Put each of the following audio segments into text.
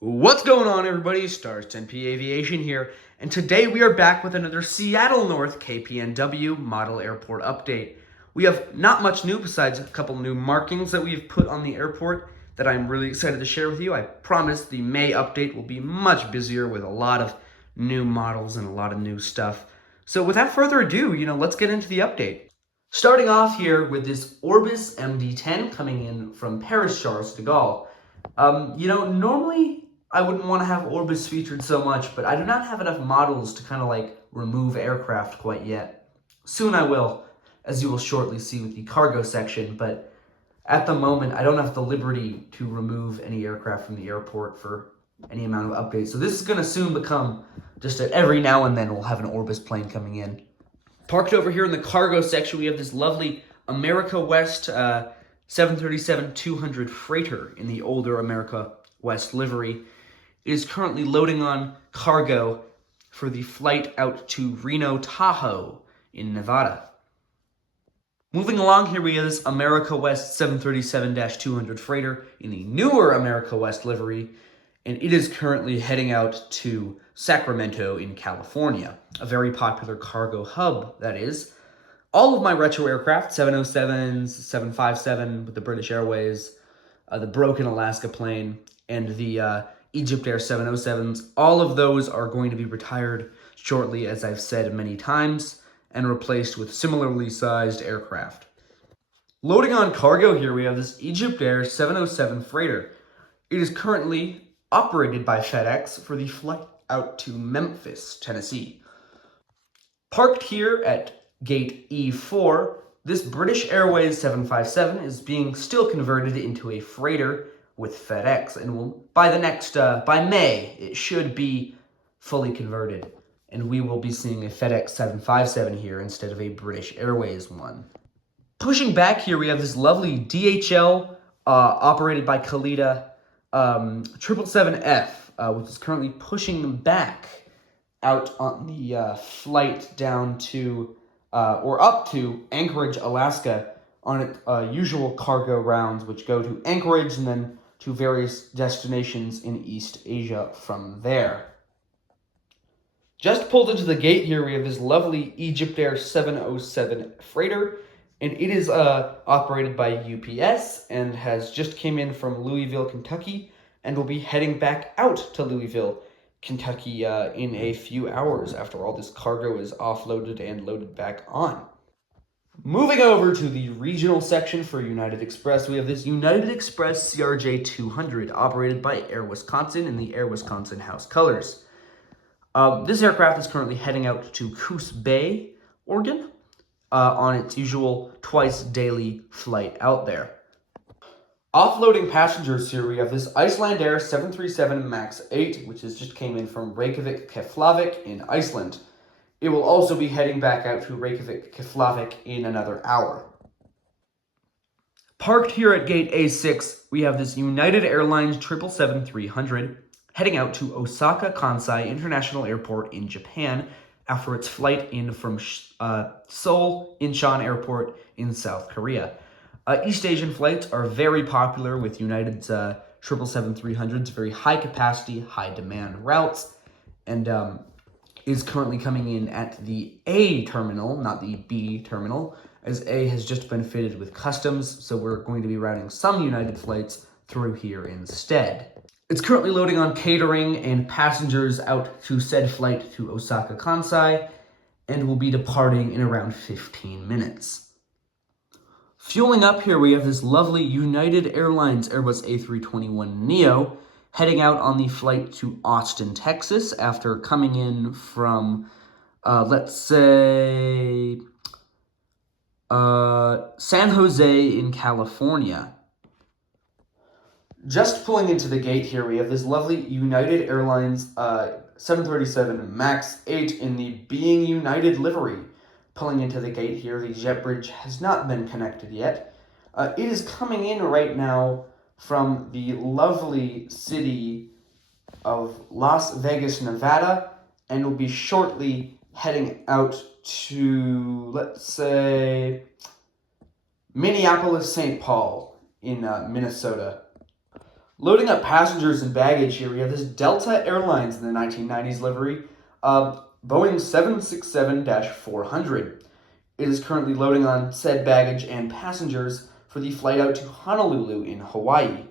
What's going on, everybody? Stars 10P Aviation here, and today we are back with another Seattle North KPNW model airport update. We have not much new besides a couple new markings that we've put on the airport that I'm really excited to share with you. I promise the May update will be much busier with a lot of new models and a lot of new stuff. So without further ado, let's get into the update. Starting off here with this Orbis MD-10 coming in from Paris Charles de Gaulle. Normally I wouldn't want to have Orbis featured so much, but I do not have enough models to kind of like remove aircraft quite yet. Soon I will, as you will shortly see with the cargo section, but at the moment I don't have the liberty to remove any aircraft from the airport for any amount of updates. So this is going to soon become just every now and then we'll have an Orbis plane coming in. Parked over here in the cargo section, we have this lovely America West 737-200 freighter in the older America West livery. It is currently loading on cargo for the flight out to Reno Tahoe in Nevada. Moving along here, we have this America West 737-200 freighter in the newer America West livery, and it is currently heading out to Sacramento in California, a very popular cargo hub, that is. All of my retro aircraft, 707s, 757 with the British Airways, the broken Alaska plane, and the Egypt Air 707s, all of those are going to be retired shortly, as I've said many times, and replaced with similarly sized aircraft. Loading on cargo here, we have this Egypt Air 707 freighter. It is currently operated by FedEx for the flight out to Memphis, Tennessee. Parked here at gate E4, this British Airways 757 is being still converted into a freighter with FedEx, and will by May it should be fully converted, and we will be seeing a FedEx 757 here instead of a British Airways one. Pushing back here, we have this lovely DHL operated by Khalida 777F, which is currently pushing them back out on the flight down to or up to Anchorage, Alaska, on its usual cargo rounds, which go to Anchorage and then to various destinations in East Asia from there. Just pulled into the gate here, we have this lovely Egypt Air 707 freighter, and it is operated by UPS and has just came in from Louisville, Kentucky, and will be heading back out to Louisville, Kentucky in a few hours after all this cargo is offloaded and loaded back on. Moving over to the regional section for United Express, we have this United Express CRJ 200 operated by Air Wisconsin in the Air Wisconsin House colors. This aircraft is currently heading out to Coos Bay, Oregon, on its usual twice daily flight out there. Offloading passengers here, we have this Icelandair 737 MAX 8, which has just came in from Reykjavik, Keflavik in Iceland. It will also be heading back out to Reykjavik, Keflavik in another hour. Parked here at gate A6, we have this United Airlines 777-300 heading out to Osaka Kansai International Airport in Japan after its flight in from Seoul Incheon Airport in South Korea. East Asian flights are very popular with United's 777-300s, very high capacity, high demand routes, and is currently coming in at the A terminal, not the B terminal, as A has just been fitted with customs, so we're going to be routing some United flights through here instead. It's currently loading on catering and passengers out to said flight to Osaka Kansai, and will be departing in around 15 minutes. Fueling up here, we have this lovely United Airlines Airbus A321neo, heading out on the flight to Austin, Texas, after coming in from, San Jose in California. Just pulling into the gate here, we have this lovely United Airlines 737 MAX 8 in the Being United livery. Pulling into the gate here, the jet bridge has not been connected yet. It is coming in right now from the lovely city of Las Vegas, Nevada, and will be shortly heading out to, let's say, Minneapolis, St. Paul in Minnesota. Loading up passengers and baggage here, we have this Delta Airlines in the 1990s livery, Boeing 767-400. It is currently loading on said baggage and passengers for the flight out to Honolulu in Hawaii.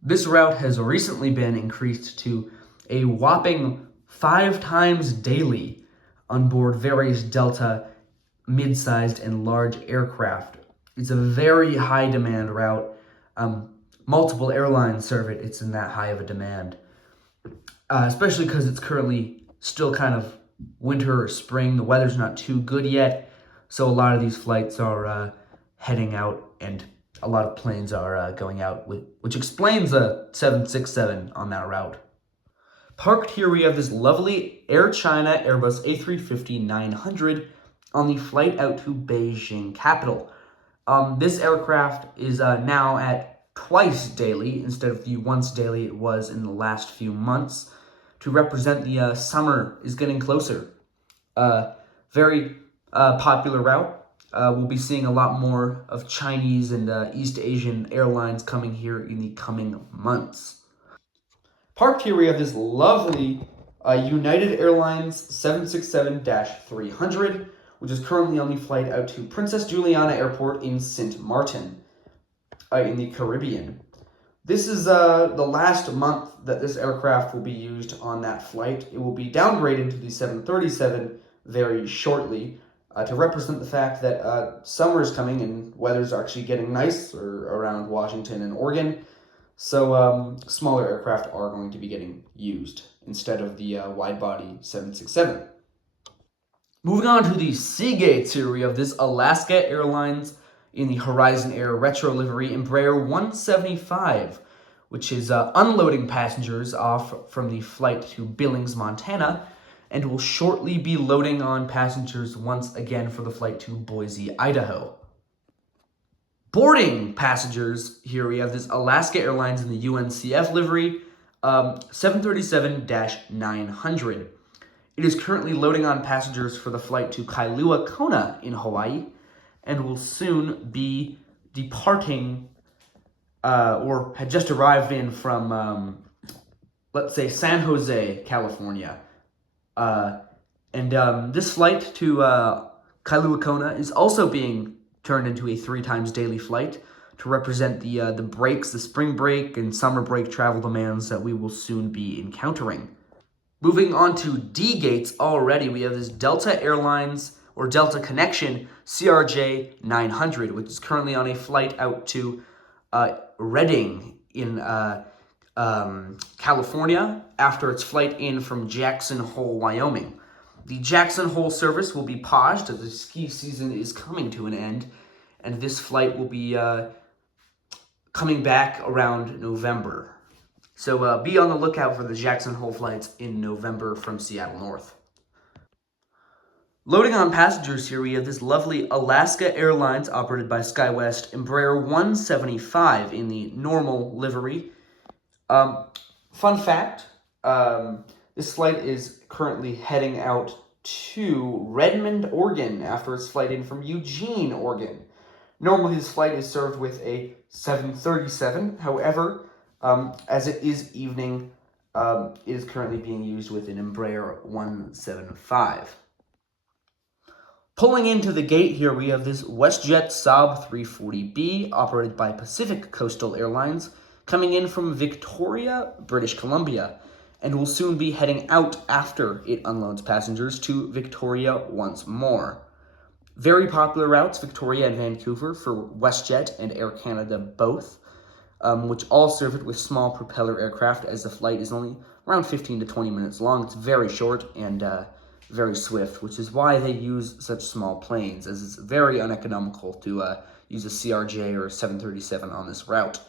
This route has recently been increased to a whopping 5 times daily on board various Delta mid-sized and large aircraft. It's a very high demand route. Multiple airlines serve it. It's in that high of a demand, especially because it's currently still kind of winter or spring. The weather's not too good yet, so a lot of these flights are heading out, and a lot of planes are going out, which explains a 767 on that route. Parked here, we have this lovely Air China Airbus A350-900 on the flight out to Beijing capital. This aircraft is now at twice daily instead of the once daily it was in the last few months, to represent the summer is getting closer. Very popular route. We'll be seeing a lot more of Chinese and East Asian airlines coming here in the coming months. Parked here, we have this lovely United Airlines 767-300, which is currently on the flight out to Princess Juliana Airport in Sint Maarten in the Caribbean. This is the last month that this aircraft will be used on that flight. It will be downgraded to the 737 very shortly to represent the fact that summer is coming and weather's actually getting nice around Washington and Oregon. So smaller aircraft are going to be getting used instead of the wide-body 767. Moving on to the Seagate series of this Alaska Airlines in the Horizon Air retro livery Embraer 175, which is unloading passengers off from the flight to Billings, Montana, and will shortly be loading on passengers once again for the flight to Boise, Idaho. Boarding passengers, here we have this Alaska Airlines in the UNCF livery, 737-900. It is currently loading on passengers for the flight to Kailua Kona in Hawaii, and will soon be departing, or had just arrived in from, let's say, San Jose, California. This flight to Kailua Kona is also being turned into a 3 times daily flight to represent the breaks, the spring break and summer break travel demands that we will soon be encountering. Moving on to D gates already, we have this Delta Airlines or Delta Connection CRJ 900, which is currently on a flight out to Redding in California after its flight in from Jackson Hole, Wyoming. The Jackson Hole service will be paused as the ski season is coming to an end, and this flight will be coming back around November. So be on the lookout for the Jackson Hole flights in November from Seattle North. Loading on passengers here, we have this lovely Alaska Airlines operated by SkyWest Embraer 175 in the normal livery. Fun fact, this flight is currently heading out to Redmond, Oregon after its flight in from Eugene, Oregon. Normally this flight is served with a 737, however, as it is evening, it is currently being used with an Embraer 175. Pulling into the gate here, we have this WestJet Saab 340B, operated by Pacific Coastal Airlines, coming in from Victoria, British Columbia, and will soon be heading out after it unloads passengers to Victoria once more. Very popular routes, Victoria and Vancouver, for WestJet and Air Canada both, which all serve it with small propeller aircraft, as the flight is only around 15 to 20 minutes long. It's very short and very swift, which is why they use such small planes, as it's very uneconomical to use a CRJ or a 737 on this route.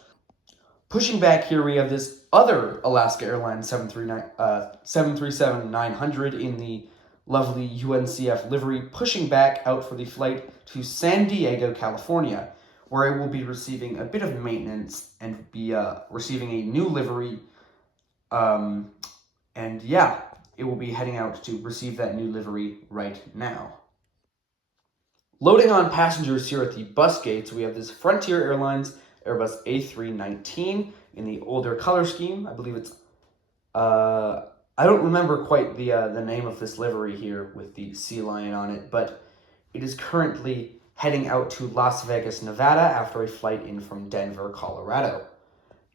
Pushing back here, we have this other Alaska Airlines 737-900 in the lovely UNCF livery, pushing back out for the flight to San Diego, California, where it will be receiving a bit of maintenance and be receiving a new livery. It will be heading out to receive that new livery right now. Loading on passengers here at the bus gates, we have this Frontier Airlines Airbus A319 in the older color scheme. I believe it's, I don't remember quite the name of this livery here with the sea lion on it, but it is currently heading out to Las Vegas, Nevada after a flight in from Denver, Colorado.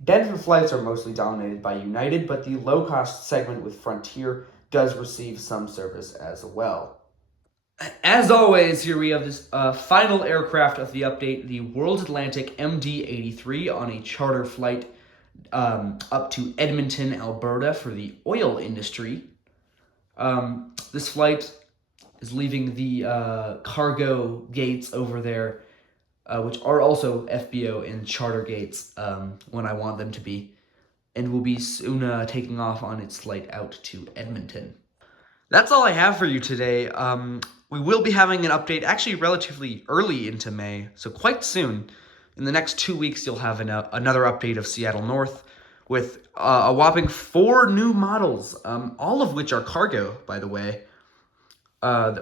Denver flights are mostly dominated by United, but the low-cost segment with Frontier does receive some service as well. As always, here we have this final aircraft of the update, the World Atlantic MD-83 on a charter flight up to Edmonton, Alberta for the oil industry. This flight is leaving the cargo gates over there, which are also FBO and charter gates when I want them to be, and will be soon taking off on its flight out to Edmonton. That's all I have for you today. We will be having an update actually relatively early into May, so quite soon. In the next 2 weeks, you'll have another update of Seattle North with a whopping 4 new models, all of which are cargo, by the way,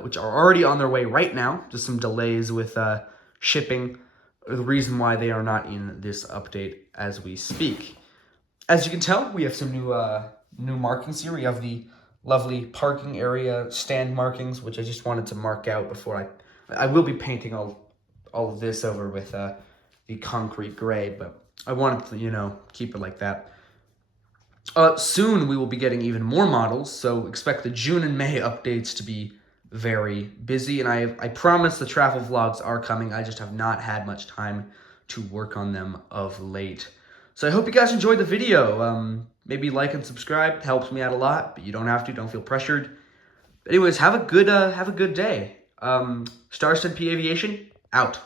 which are already on their way right now. Just some delays with shipping, the reason why they are not in this update as we speak. As you can tell, we have some new markings here. We have the lovely parking area stand markings, which I just wanted to mark out before I will be painting all of this over with the concrete gray, but I wanted to, keep it like that. Soon we will be getting even more models, so expect the June and May updates to be very busy, and I promise the travel vlogs are coming. I just have not had much time to work on them of late. So I hope you guys enjoyed the video. Maybe like and subscribe. It helps me out a lot, but you don't have to. Don't feel pressured. But anyways, have a good day. Star P Aviation, out.